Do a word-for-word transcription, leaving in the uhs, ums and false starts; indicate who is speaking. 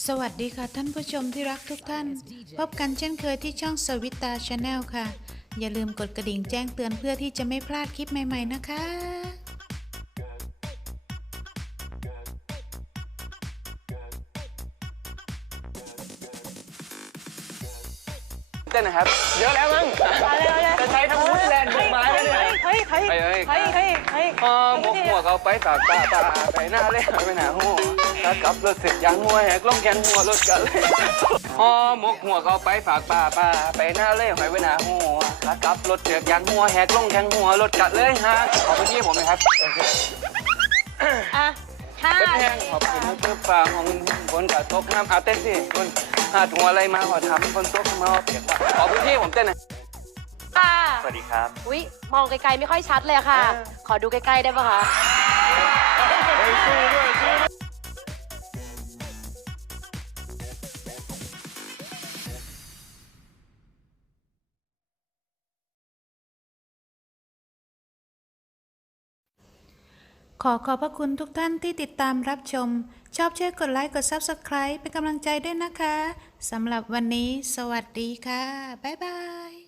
Speaker 1: สวัสดีค่ะท่านผู้ชมที่รักทุกท่านพบกันเช่นเคยที่ช่องสวิตาชาแนลค่ะอย่าลืมกดกระดิ่งแจ้งเตือนเพื่อที่จะไม่พลาดคลิปใหม่ๆนะคะ
Speaker 2: เต้นนะครับเยอะแล้วมั้งจะใช้ทั้งมุดแลนด์ไม้เลยเนี่ยเฮ้ยเฮ้ยเฮ้ยเฮ้ยเฮ้ยเฮ้ยพอหมกหัวเขาไปฝากตาตาไปหน้าเล่ไปหน้าหัวถ้ากลับรถเสร็จยางหัวแหกล่องแกนหัวรถกันเลยพอหมกหัวเขาไปฝากป้าป้าไปหน้าเล่หอยไปหน้าหัวถ้ากลับรถเสร็จยางหัวแหกล่องแกนหัวรถกัดเลยฮะขอบคุณที่ผมนะครับ
Speaker 3: อ่ะค่ะ
Speaker 2: เป็นแห้งขอบคุณเพื่อฟังของคนกระทบน้ำอาเต้นสิคนหาดหัวอะไรมาขอทำคนตกมาเปียกขอพื้นที่ผมเต้นนะ
Speaker 3: ค่ะ
Speaker 2: สวัสดีครับ
Speaker 3: อุ้ยมองไกลๆไม่ค่อยชัดเลยค่ะ ขอดูใกล้ๆได้ปะคะ
Speaker 1: ขอขอบพระคุณทุกท่านที่ติดตามรับชมชอบช่วยกดไลค์กด ซับสไครบ์ เป็นกำลังใจด้วยนะคะสำหรับวันนี้สวัสดีค่ะบ๊ายบาย